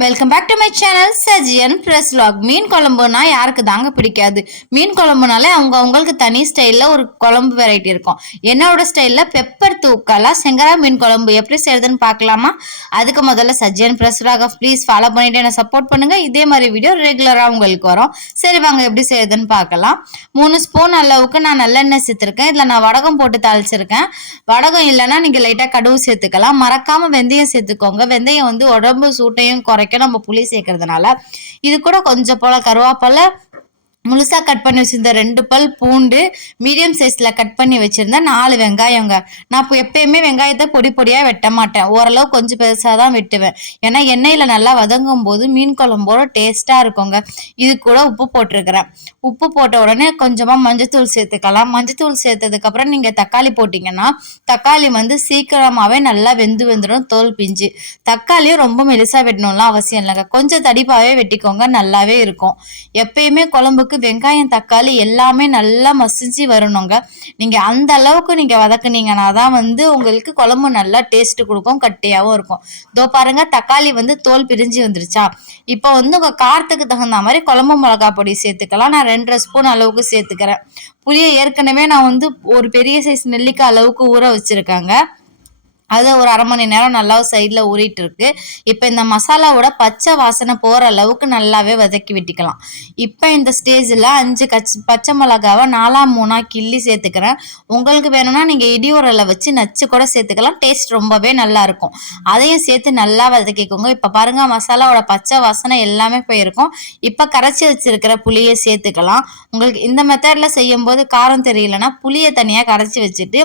Welcome back to my channel Sajiyan press vlog மீன் குழம்புனா யாருக்கு தாங்க பிடிக்காது? மீன் குழம்புனாலே அவங்க அவங்களுக்கு தனி ஸ்டைலில் ஒரு குழம்பு வெரைட்டி இருக்கும். என்னோட ஸ்டைலில் பெப்பர் தூக்கலா செங்கரா மீன் குழம்பு எப்படி செய்யறதுன்னு பார்க்கலாமா? அதுக்கு முதல்ல Sajiyan press vlog please follow பண்ணிட்டு என்ன சப்போர்ட் பண்ணுங்கள் இதே மாதிரி வீடியோ ரெகுலராக உங்களுக்கு வரும். சரி வாங்க எப்படி செய்யறதுன்னு பார்க்கலாம். மூணு ஸ்பூன் அளவுக்கு நான் நல்லெண்ணெய் சேர்த்துருக்கேன். இதில் நான் வடகம் போட்டு தாளிச்சிருக்கேன். வடகம் இல்லைன்னா நீங்கள் லைட்டாக கடுவு சேர்த்துக்கலாம். மறக்காமல் வெந்தயம் சேர்த்துக்கோங்க. வெந்தயம் வந்து உடம்பு சூட்டையும் குறைக்க நம்ம புளி சேர்க்கறதுனால. இது கூட கொஞ்சம் போல கருவேப்பிலை முழுசாக கட் பண்ணி வச்சுருந்த ரெண்டு பல் பூண்டு மீடியம் சைஸில் கட் பண்ணி வச்சுருந்தேன் நாலு வெங்காயங்க. நான் இப்போ எப்பயுமே வெங்காயத்தை பொடி பொடியாக வெட்ட மாட்டேன். ஓரளவு கொஞ்சம் பெருசாக தான் வெட்டுவேன். ஏன்னா எண்ணெயில் நல்லா வதங்கும் போது மீன் குழம்போட டேஸ்ட்டாக இருக்குங்க. இது கூட உப்பு போட்டிருக்கிறேன். உப்பு போட்ட உடனே கொஞ்சமாக மஞ்சத்தூள் சேர்த்துக்கலாம். மஞ்சத்தூள் சேர்த்ததுக்கப்புறம் நீங்கள் தக்காளி போட்டிங்கன்னா தக்காளி வந்து சீக்கிரமாகவே நல்லா வெந்து வெந்துடும் தோல் பிஞ்சு. தக்காளியும் ரொம்ப மெலிசாக வெட்டணும்லாம் அவசியம் இல்லைங்க. கொஞ்சம் தடிப்பாகவே வெட்டிக்கோங்க. நல்லாவே இருக்கும். எப்பயுமே குழம்புக்கு வெங்காயம் தக்காளி எல்லாமே நல்லா மசிஞ்சு வரணுங்க. நீங்க அந்த அளவுக்கு நீங்க வதக்குனீங்கன்னா தான் வந்து உங்களுக்கு குழம்பு நல்லா டேஸ்ட் கொடுக்கும் கட்டியாகவும் இருக்கும். இதோ பாருங்க தக்காளி வந்து தோல் பிரிஞ்சு வந்துருச்சா. இப்போ வந்து உங்க காரத்துக்கு தகுந்த மாதிரி குழம்பு மிளகா பொடி சேர்த்துக்கலாம். நான் ரெண்டரை ஸ்பூன் அளவுக்கு சேர்த்துக்கிறேன். புளியை ஏற்கனவே நான் வந்து ஒரு பெரிய சைஸ் நெல்லிக்காய் அளவுக்கு ஊற வச்சிருக்காங்க. அது ஒரு அரை மணி நேரம் நல்லா சைடில் ஊறிட்டு இருக்கு. இப்போ இந்த மசாலாவோட பச்சை வாசனை போகிற அளவுக்கு நல்லாவே வதக்கி விட்டுக்கலாம். இப்போ இந்த ஸ்டேஜில் அஞ்சு கச் பச்சை மிளகாவை நாலா மூணா கிள்ளி சேர்த்துக்கிறேன். உங்களுக்கு வேணும்னா நீங்கள் இடி உரலை வச்சு நச்சு கூட சேர்த்துக்கலாம். டேஸ்ட் ரொம்பவே நல்லா இருக்கும். அதையும் சேர்த்து நல்லா வதக்கிக்கோங்க. இப்போ பாருங்க மசாலாவோட பச்சை வாசனை எல்லாமே போயிருக்கும். இப்போ கரைச்சி வச்சிருக்கிற புளியை சேர்த்துக்கலாம். உங்களுக்கு இந்த மெத்தடில் செய்யும்போது காரம் தெரியலனா புளியை தனியாக கரைச்சி வச்சுட்டு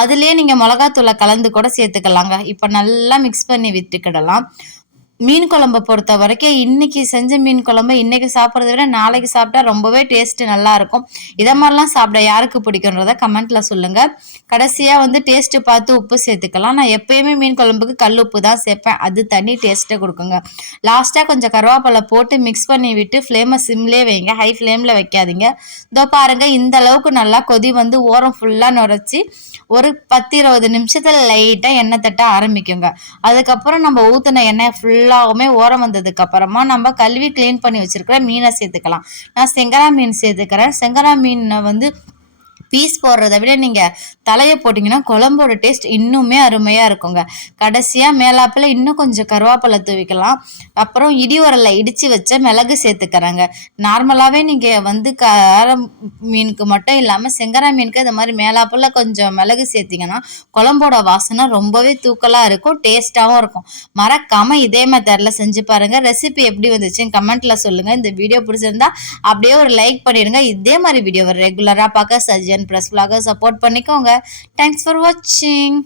அதுலேயே நீங்கள் மிளகாத்தூளை கலந்து கூட சேர்த்துக்கலாங்க இப்போ நல்லா மிக்ஸ் பண்ணி விட்டுக்கிடலாம். மீன் குழம்பை பொறுத்த வரைக்கும் இன்னைக்கு செஞ்ச மீன் குழம்பு இன்னைக்கு சாப்பிட்றத விட நாளைக்கு சாப்பிட்டா ரொம்பவே டேஸ்ட் நல்லா இருக்கும். இதை மாதிரிலாம் சாப்பிட யாருக்கு பிடிக்குன்றத கமெண்ட்ல சொல்லுங்க. கடைசியா வந்து டேஸ்ட் பார்த்து உப்பு சேர்த்துக்கலாம். நான் எப்பயுமே மீன் குழம்புக்கு கல் உப்பு தான் சேர்ப்பேன். அது தனி டேஸ்ட்டை கொடுக்குங்க. லாஸ்ட்டாக கொஞ்சம் கருவேப்பிலை போட்டு மிக்ஸ் பண்ணி விட்டு ஃப்ளேமை சிம்லேயே வைங்க. ஹை ஃப்ளேமில் வைக்காதீங்க. இதோ பாருங்க இந்த அளவுக்கு நல்லா கொதி வந்து ஓரம் ஃபுல்லாக நுரைச்சி ஒரு பத்து இருபது நிமிஷத்தில் லைட்டாக எண்ணெய் தட்ட ஆரம்பிக்குங்க. அதுக்கப்புறம் நம்ம ஊற்றின எண்ணெய் ஃபுல்லாகவுமே ஓரம் வந்ததுக்கு அப்புறமா நம்ம கழுவி க்ளீன் பண்ணி வச்சிருக்கிற மீனை சேர்த்துக்கலாம். நான் செங்கரா மீன் சேர்த்துக்கிறேன். செங்கரா மீனை வந்து பீஸ் போடுறத விட நீங்கள் தலையை போட்டிங்கன்னா குழம்போட டேஸ்ட் இன்னுமே அருமையாக இருக்குங்க. கடைசியாக மேலாப்பில் இன்னும் கொஞ்சம் கருவேப்பிலை தூவிக்கலாம். அப்புறம் இடி உரலை இடித்து வச்ச மிளகு சேர்த்துக்கிறாங்க. நார்மலாகவே நீங்கள் வந்து காரம் மீனுக்கு மட்டும் இல்லாமல் செங்கரா மீனுக்கு இந்த மாதிரி மேலாப்பில் கொஞ்சம் மிளகு சேர்த்திங்கன்னா குழம்போட வாசனை ரொம்பவே தூக்கலாக இருக்கும் டேஸ்ட்டாகவும் இருக்கும். மறக்காமல் இதே மெத்தடில் செஞ்சு பாருங்கள் ரெசிபி எப்படி வந்துச்சுன்னு கமெண்ட்டில் சொல்லுங்கள் இந்த வீடியோ பிடிச்சிருந்தா அப்படியே ஒரு லைக் பண்ணிடுங்க. இதே மாதிரி வீடியோவை ரெகுலராக பார்க்க சஜன் ப்ரெஸ் விலாக சப்போர்ட் பண்ணிக்கோங்க. தேங்க்ஸ் ஃபார் வாட்சிங்